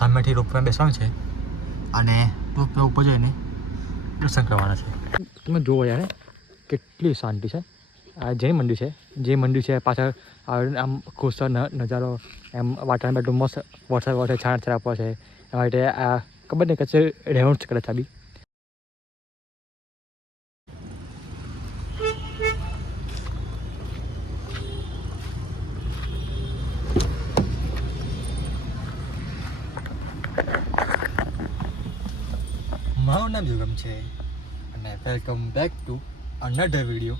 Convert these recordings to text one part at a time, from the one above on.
સામેથી રોપવે બેસવાનું છે અને રોપવે ઉપર જઈને દર્શન કરવાના છે. તમે જુઓ યાર કેટલી શાંતિ છે. આ જૈન મંદિર છે પાછળ આમ ખુશ નજારો એમ વાતાવરણ બધું મસ્ત વરસાદ છાંટ આપવા છે એના માટે આ ખબર નહીં કશે રહેવાનું જ કરે ચાબી. મારું નામ યુગમ છે અને welcome back to another video.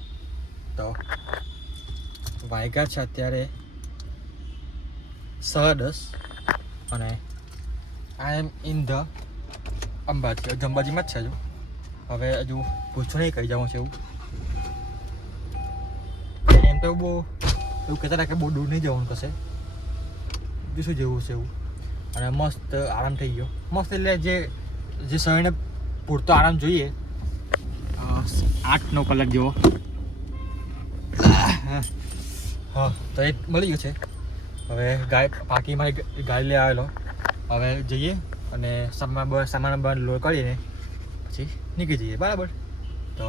તો વાગ્યા છે અત્યારે 10:30 અને આઈ એમ ઇન ધ અંબાજીમાં જ છે હજુ. હવે હજુ પૂછો નહીં કઈ જવું છે એવું. એમ તો બહુ એવું કહેતા હતા કે બહુ દૂર નહીં જવાનું કશે, શું જેવું છે એવું. અને મસ્ત આરામ થઈ ગયો. મસ્ત એટલે જે શરીરને પૂરતો આરામ જોઈએ 8-9 કલાક જેવો હા તો એ મળી ગયો છે. હવે પાકી મારી ગાડી લઈ આવેલો. હવે જઈએ અને સામાન લોડ કરીને પછી નીકળી જઈએ. બરાબર, તો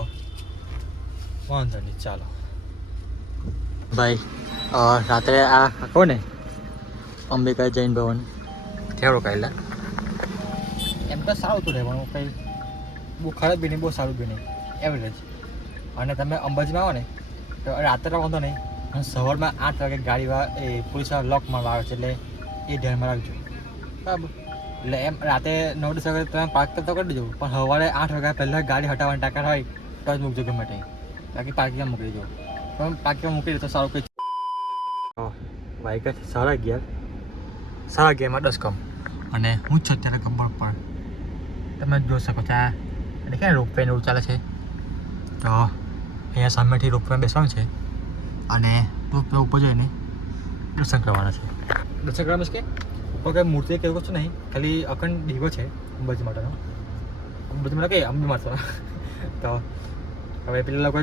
વાંધો નહીં, ચાલો ભાઈ. રાત્રે આ કહો ને અંબિકા જૈન ભવન ત્યાં રોકાયેલા. એમ તો સારું હતું રહેવાનું, કંઈ બહુ ખરાબ બી નહીં બહુ સારું બી નહીં, એવરેજ. અને તમે અંબાજીમાં આવો ને તો રાત્રે વાંધો નહીં, અને સવારમાં 8 વાગે ગાડીવાળા એ પોલીસવાળા લોક મારવા આવે છે, એટલે એ ધ્યાનમાં રાખજો. બરાબર, એટલે એમ રાતે 9-10 વાગે તમે પાર્ક તો કરી દેજો, પણ સવારે 8 વાગ્યા પહેલાં ગાડી હટાવવાની ટાકા હોય તો જ મૂકજો ગમે ત્યાં. બાકી પાર્કિંગમાં મૂકી દેજો. તમે પાર્કિંગમાં મૂકી દે તો સારું. કંઈ વાગ્યા છે 11:30 10 અને હું જ છું અત્યારે ગબ્બર પર. તમે જોઈ શકો છો આ ક્યાં રોપવે એવું ચાલે છે. તો અહીંયા સામેથી રોપવે બેસવાનું છે અને રોપવે ઉપર જઈને દર્શન કરવાના છે. દર્શન કરવા મીન્સ કે ઉપર કંઈ મૂર્તિ કે એવું કશું નહીં, ખાલી અખંડ દીવો છે અંબાજી માટેનો. અંબાજી માટે કંઈ અંબે મારતો. તો હવે પેલા લોકો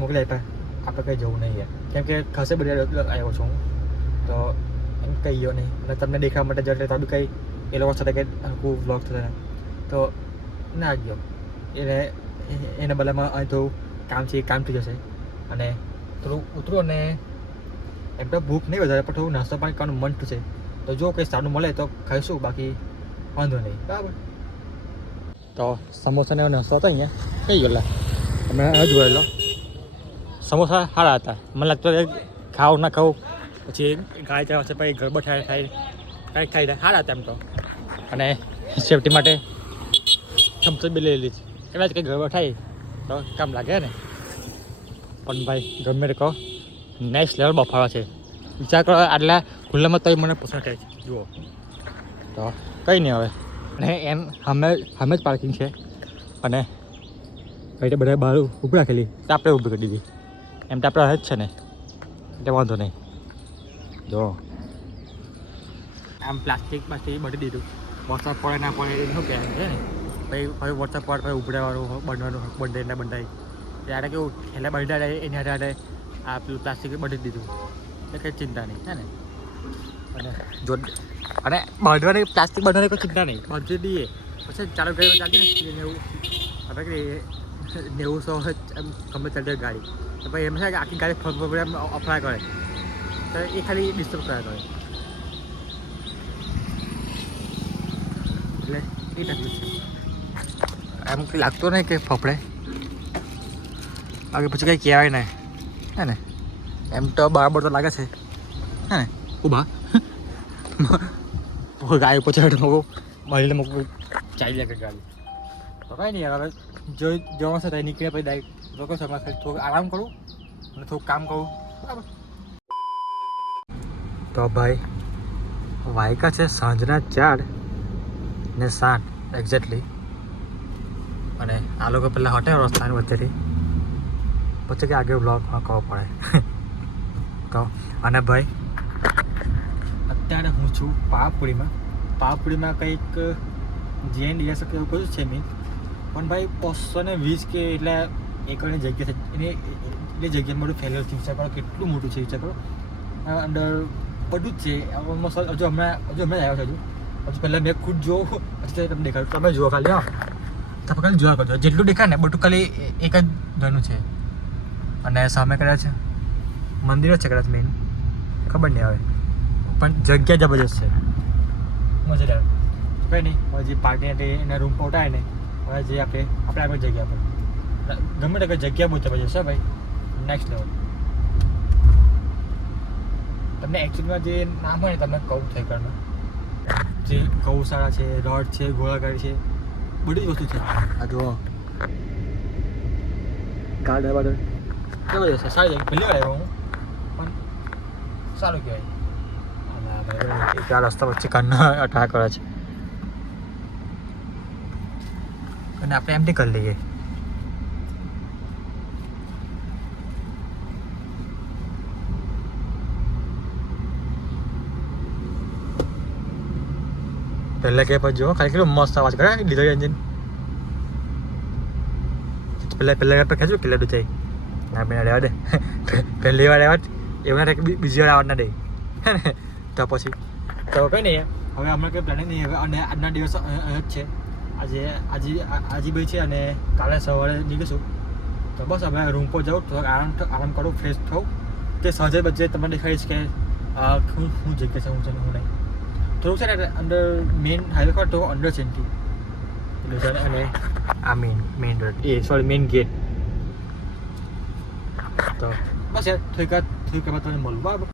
મોકલી આપ્યા, આપણે કંઈ જવું નહીં યાર, કેમ કે ખાસે બધા આવ્યો છું હું, તો એમ કંઈ ગયો નહીં. અને તમને દેખાવા માટે જશે તો બી કંઈ એ લોકો સાથે કંઈ આખું વ્લોગ થશે તો ના ગયો. એના બદલામાં અહીં થોડું કામ થઈ જશે અને થોડું ઉતરો ને એમ તો ભૂખ નહીં વધારે, પણ થોડું નાસ્તો પાણી કરવાનું મન થશે. તો જો કંઈ સારું મળે તો ખાઈશું, બાકી વાંધો નહીં. બરાબર, તો સમોસાને નાસ્તો હતો અહીંયા કઈ ગયેલા તમે હજુ જોયેલો. સમોસા સારા હતા. મને લાગતું ખાવું ના ખાવું, પછી ગાય ચાવશે પછી ગરબા થાય સારા હતા એમ તો. અને સેફટી માટે થમ્સઅપ બી લઈ લીધી, કદાચ કંઈ ગરબા થાય તો કામ લાગે ને. પણ ભાઈ ગમે તે કહો, નેક્સ્ટ લેવલ બફાવા છે. વિચાર કરો આટલા ખુલ્લામાં તો મને પસંદ થાય છે. જુઓ તો કંઈ નહીં. હવે અને એમ સામે જ પાર્કિંગ છે અને એટલે બધા બહાર ઊભી રાખેલી તો આપણે ઊભી કરી દીધી. એમ તો આપણે જ છે ને, એટલે વાંધો નહીં. જો આમ પ્લાસ્ટિક બધી દીધું, વરસાદ પડે ના પડે એનું કહેવાય છે ને. પછી વરસાદ પડે પછી ઉભરાવાનું બંધાય ત્યારે કેવું એટલે બંધાય એની હાથે આ પેલું પ્લાસ્ટિક બધી દીધું, એટલે કંઈ ચિંતા નહીં છે ને. અને જો અને બાંધવાની પ્લાસ્ટિક બાંધવાની કોઈ ચિંતા નહીં, બાંધી દઈએ પછી ચાલુ કરી ચાલતી ને 90-100 એમ ગમે ચાલતી ગાડી, તો પછી એમ છે કે આખી ગાડી ફરફર એમ અફરા કરે તો એ ખાલી ડિસ્ટર્બ કર્યા કરે, એટલે એ તકલીફ છે. એમ કંઈ લાગતું નહીં કે ફફડે, બાકી પછી કંઈ કહેવાય નહીં હે ને. એમ તો બરાબર તો લાગે છે હે ને. ઊભા ગાડી ઉપર ચડે મૂકું મળીને મૂકું ચાલી લાગે ગાડી તો કાંઈ નહીં. હવે જવાનું છે ત્યાં નીકળ્યા પછી ડાયરેક્ટ લોકો છે થોડું આરામ કરું અને થોડું કામ કરું. બરાબર, તો ભાઈ વાયકા છે સાંજના 4:07 એક્ઝેક્ટલી. અને આ લોકો પહેલાં હટે રસ્તાની વચ્ચેથી, પછી કે આગળ બ્લોગમાં કહવો પડે. તો અને ભાઈ અત્યારે હું છું પાપડીમાં કંઈક જૈન ડીએસ એવું કયું છે મેં, પણ ભાઈ 520 કે એટલે એકરની જગ્યા છે એની જગ્યામાં બધું ફેલેલું છે. વિચાર કરો કેટલું મોટું છે, વિચાર કરો અંદર બધું જ છે. ઓલમોસ્ટ હજુ હમણાં આવ્યો છે હજુ, પછી પહેલાં મેં ખુદ જોઉં પછી તમને દેખાડું. તમે જુઓ ખાલી હા, તમે ખાલી જોવા કરજો. જેટલું દેખાય ને બધું ખાલી એક જ ધનું છે. અને સામે કદાચ મંદિર જ છે કદાચ મેઇન, ખબર નહીં આવે, પણ જગ્યા જબરજસ્ત છે, મજા આવે. કંઈ નહીં, હવે જે પાર્ટી હતી એના રૂમ પર ઉઠાય ને, હવે જે આપણે જગ્યા પર ગમે તે જગ્યા બહુ જબરજસ્ત છે ભાઈ, નેક્સ્ટ લેવલ. તમને એકચ્યુઅલમાં જે નામ હોય ને તમને કહું થઈ કરના, જે ગૌશાળા છે, રોડ છે, ઘોડાગાડી છે, બધી જ વસ્તુ છે. આ જો ગાર્ડન વાર્ડન જબરજસ્ત છે, સારી જગ્યા. પહેલી વાર આવ્યો હું, પણ સારું કહેવાય. આ રસ્તા વચ્ચે કારના અટાક કરે છે અને આપણે એમથી કરી લઈએ. પહેલાં કે પછી જો ખાલી કેટલું મસ્ત અવાજ કરે ડીઝલ એન્જિન. પહેલાં આપણે ખેંચ્યું કેટલા ડૂ જાય ના બેન રહેવા દે. પહેલી વાર આવત એવું ના થાય, બીજી વાર આવત ના દે તો પછી તો કંઈ નહીં. હવે હમણાં કંઈ પ્લાનિંગ નહીં. હવે અને આજના દિવસ જ છે, આજે ભાઈ છે અને કાલે સવારે નીકળીશું. તો બસ હવે રૂમ પર જાઉં, થોડોક આરામ કરું, ફ્રેશ થઉં. તે સહજે બજે તમને દેખાડીશ કે શું જગ્યા છે, હું છે હું નહીં. થોડુંક છે ને અંદર મેઇન હાઈવે પર તો અંદર છે એમથી એટલે છે. અને આ મેઇન રોડ મેઇન ગેટ. તો બસ યાર થોડીક વાર તમને મળું બરાબર.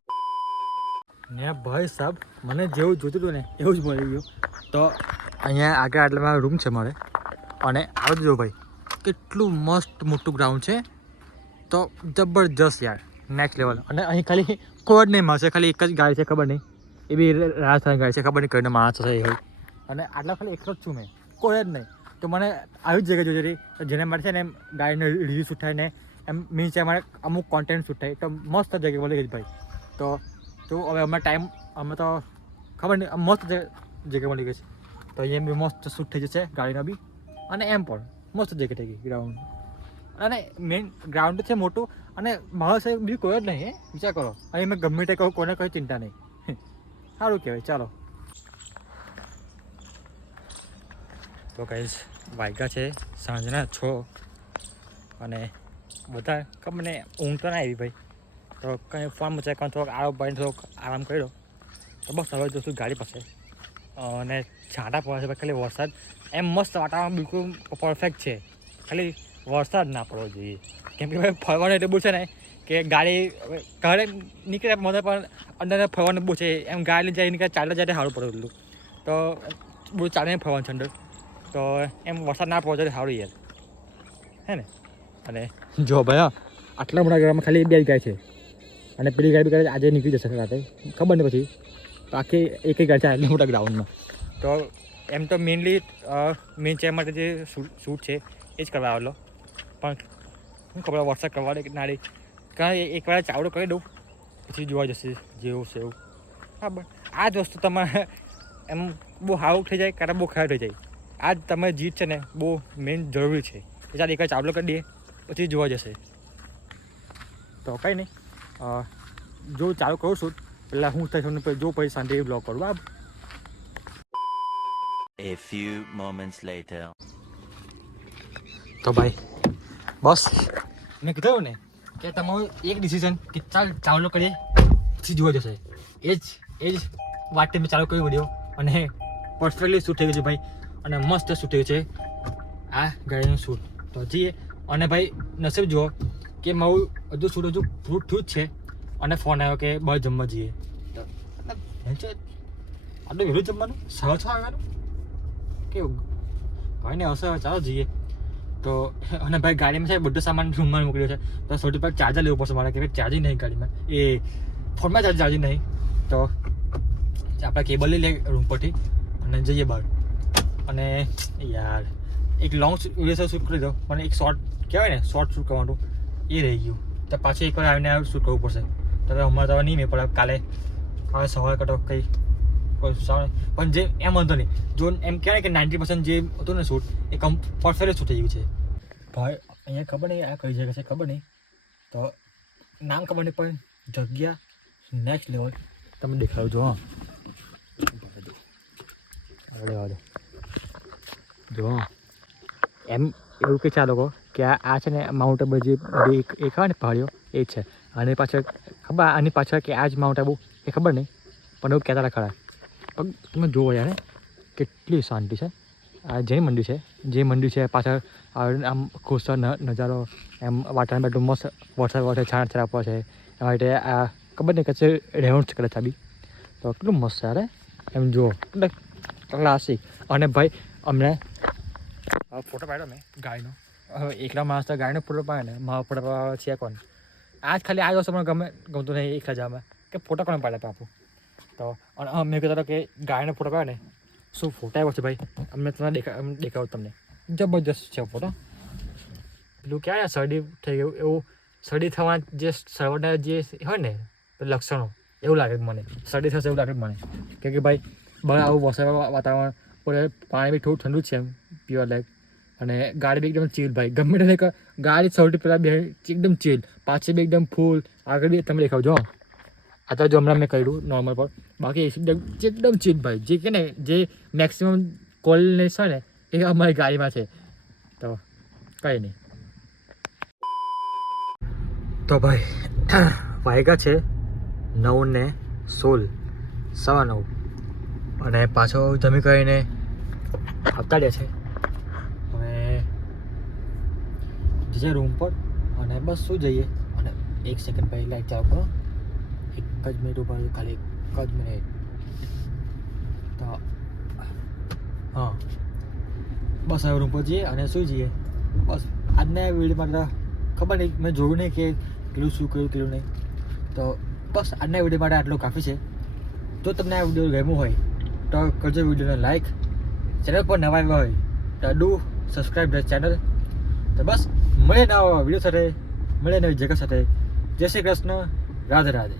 ને ભાઈ સાહેબ મને જેવું જોતું હતું ને એવું જ મળી ગયું. તો અહીંયા આગળ આટલામાં રૂમ છે મારે. અને આવું જો ભાઈ કેટલું મસ્ત મોટું ગ્રાઉન્ડ છે, તો જબરજસ્ત યાર, નેક્સ્ટ લેવલ. અને અહીં ખાલી કોઈ જ નહીં મળશે, ખાલી એક જ ગાડી છે, ખબર નહીં એ બી રાજસ્થાન ગાડી છે, ખબર નહીં કઈને માણસ છે એ હોય. અને આટલા ખાલી એકલો જ છું મેં, કોઈ જ નહીં. તો મને આવી જ જગ્યા જોઈએ હતી જેને માટે છે ને એમ ગાડીને રિવ્યૂ શૂટ થાય ને એમ મીન્સ અમારે અમુક કોન્ટેન્ટ શૂટ થાય, તો મસ્ત જગ્યા મળી ગઈ ભાઈ. તો હવે અમારો ટાઈમ અમે તો ખબર નહીં મસ્ત જગ્યા મળી ગઈ છે. તો અહીંયા બી મસ્ત શૂટ થઈ જશે ગાડીના બી, અને એમ પણ મસ્ત જગ્યા થઈ ગઈ ગ્રાઉન્ડ. અને મેઇન ગ્રાઉન્ડ છે મોટું, અને માણસ બીજું કોઈ જ નહીં, વિચાર કરો. અહીં મેં ગમે તે કહું, કોને કોઈ ચિંતા નહીં, સારું કહેવાય. ચાલો તો કહીશ વાગ્યા છે સાંજના 6 અને બધા ખબર ને ઊંઘ તો ના આવી ભાઈ. તો કંઈ ફોન મચાય કંઈ થોડોક આરામ પાડીને થોડોક આરામ કર્યો. તો બસ હવે જોશું ગાડી પાસે. અને છાંટા પડે છે ભાઈ, ખાલી વરસાદ એમ મસ્ત વાતાવરણ બિલકુલ પરફેક્ટ છે, ખાલી વરસાદ ના પડવો જોઈએ. કેમ કે ભાઈ ફરવાનું એટલે બહુ છે ને કે ગાડી ઘરે નીકળે મને પણ અંદર ફરવાનું બહુ છે. એમ ગાડી જાય નીકળે ચાલતા જાય સારું પડે એટલું. તો બહુ ચાલીને ફરવાનું છે અંદર. તો એમ વરસાદ ના પડવો જોઈએ સારું યાર, હે ને. અને જો ભાઈ આટલા મોટા ગ્રાઉન્ડમાં ખાલી 2 જ ગાય છે, અને પેલી ગાડી બી આજે નીકળી જશે રાતે, ખબર નહીં પછી. તો આખી એક ગાડી છે આટલા મોટા ગ્રાઉન્ડમાં. તો એમ તો મેઇનલી મેઇન ચેર માટે જે શૂટ છે એ જ કરવા આવેલો, પણ શું ખબર વરસાદ કરવા દે કે ના દે. કારણ એકવાર ચાવડો કરી દઉં પછી જોવા જશે જેવું છે એવું. હા બસ આ જ વસ્તુ તમારે એમ બહુ સારું થઈ જાય કાં બહુ ખરાબ થઈ જાય. આ જ તમારી જીત છે ને બહુ મેઇન જરૂરી છે. ચાલ એકવાર ચાવડો કરી દઈએ પછી જોવા જશે. તો કંઈ નહીં, જો ચાલુ કરું છું પહેલાં હું થાય જો પછી શાંતિ બ્લોગ કરું બરાબર. A few moments later. તો ભાઈ બસ મેં કીધું ને કે તમારું એક ડિસિઝન કે ચાલુ કરીએ પછી જોવા જશે. એ જ વાટે મેં ચાલુ કર્યું વિડીયો, અને પરફેક્ટલી શૂટ થઈ ગયું છે ભાઈ, અને મસ્ત શૂટ થયું છે આ ગાડીનું શૂટ. તો જઈએ. અને ભાઈ નસીબ જુઓ કે મારું હજુ શૂટ પૂરું થયું જ છે, અને ફોન આવ્યો કે બહાર જમવા જઈએ. તો આટલું વહેલું જમવાનું 6:30 આવવાનું કેવું કંઈ નહીં હશે, ચાલો જઈએ. તો અને ભાઈ ગાડીમાં છે બધો સામાન રૂમમાં મોકલ્યો છે. તો સૌથી પહેલાં ચાર્જર લેવું પડશે મારે, કે ચાર્જિંગ નહીં ગાડીમાં, એ ફોનમાં ચાર્જિંગ નહીં. તો આપણે કેબલ લઈ લઈએ રૂમ પરથી અને જઈએ બહાર. અને યાર એક લોંગ વિડીયો શૂટ કરી દો, પણ એક શોર્ટ કહેવાય ને શોર્ટ શૂટ કરવાનું એ રહી ગયું. તો પાછી એકવાર આવીને શૂટ કરવું પડશે. તો હવે હમણાં તો નહીં મેં પડે, કાલે સવારે કટો કંઈ સારું. પણ જે એમ વાંધો નહીં, જો એમ કહેવાય કે 90% જે હતું ને શૂટ એ પરફેક્ટ શૂટ થઈ ગયું છે ભાઈ. અહીંયા ખબર નહીં આ કઈ જગ્યા છે ખબર નહીં, તો નામ ખબર નહીં, પણ જગ્યા નેક્સ્ટ લેવલ તમે દેખાડજો. હા અરે જો એમ એવું કે છે આ લોકો કે આ છે ને માઉન્ટ આબુ જે એક આવે ને પહાડીઓ એ છે અને પાછળ ખબર આની પાછળ કે આ જ માઉન્ટ આબુ એ ખબર નહીં પણ એવું કહેતા હતા ખરા પણ તમે જુઓ યાર કેટલી શાંતિ છે આ જૈન મંદિર છે જે મંદિર છે પાછળ આમ ખુશા નજારો એમ વાતાવરણ બધું મસ્ત વરસાદ છાંટ છાપવા છે એના માટે આ ખબર નહીં કશે રહેવાનું છે કદાચ બી તો કેટલું મસ્ત છે યાર એમ જુઓ એટલે ક્લાસિક અને ભાઈ અમને ફોટો પાડ્યો મેં ગાયનો હવે એકલા માણસ તો ગાયનો ફોટો પાડે ને મારો ફોટો પાડવા છે કોણ આજ ખાલી આ વસ્તુ મને ગમતું નહીં એકલા જવામાં કે ફોટો કોણ પાડે પાપુ તો અને મેં કહેતો હતો કે ગાયનો ફોટો પાડે ને શું ફોટા આવ્યો છે ભાઈ અમને તમને દેખાડું તમને જબરજસ્ત છે ફોટો પેલું ક્યાં શરદી થઈ ગયું એવું શરદી થવા જે સર્વના જે હોય ને લક્ષણો એવું લાગે મને શરદી થશે એવું લાગે મને કે ભાઈ બહાર આવું વરસાદ વાતાવરણ પાણી બી થોડું ઠંડુ જ છે એમ પ્યોર લાઈક અને ગાડી બી એકદમ ચીલ ભાઈ ગમે તે ગાડી સૌથી પહેલાં બે એકદમ ચીલ પાછી બી એકદમ ફૂલ આગળ બી તમે દેખાવજો આ તો જો હમણાં મેં કર્યું નોર્મલ પર બાકી એકદમ ચીલ ભાઈ જે કે ને જે મેક્સિમમ કોલનેસ હોય ને એ અમારી ગાડીમાં છે તો કંઈ નહીં તો ભાઈ વાયગા છે 9:16 9:15 અને પાછો જમી કરીને આવતા રહ્યા છે હવે જઈએ રૂમ પર અને બસ શું જઈએ અને 1 સેકન્ડ પહેલાં લાઈટ ચાલુ કરો 1 જ મિનિટ ઉપર ખાલી 1 જ મિનિટ તો હા બસ હવે રૂમ પર જઈએ અને સુઈ જઈએ બસ આજના વિડીયોમાં તો ખબર નહીં મેં જોયું નહીં કે કેટલું શું કર્યું કેટલું નહીં તો બસ આજના વિડીયો માટે આટલું કાફી છે જો તમને આ વિડીયો ગમ્યું હોય તો કરજો વિડીયોને લાઈક ચેનલ પર નવા આવ્યા હોય તો ડુ સબસ્ક્રાઈબ ધ ચેનલ તો બસ મળે નવા વિડીયો સાથે મળે નવી જગ્યા સાથે જય શ્રી કૃષ્ણ રાધે રાધે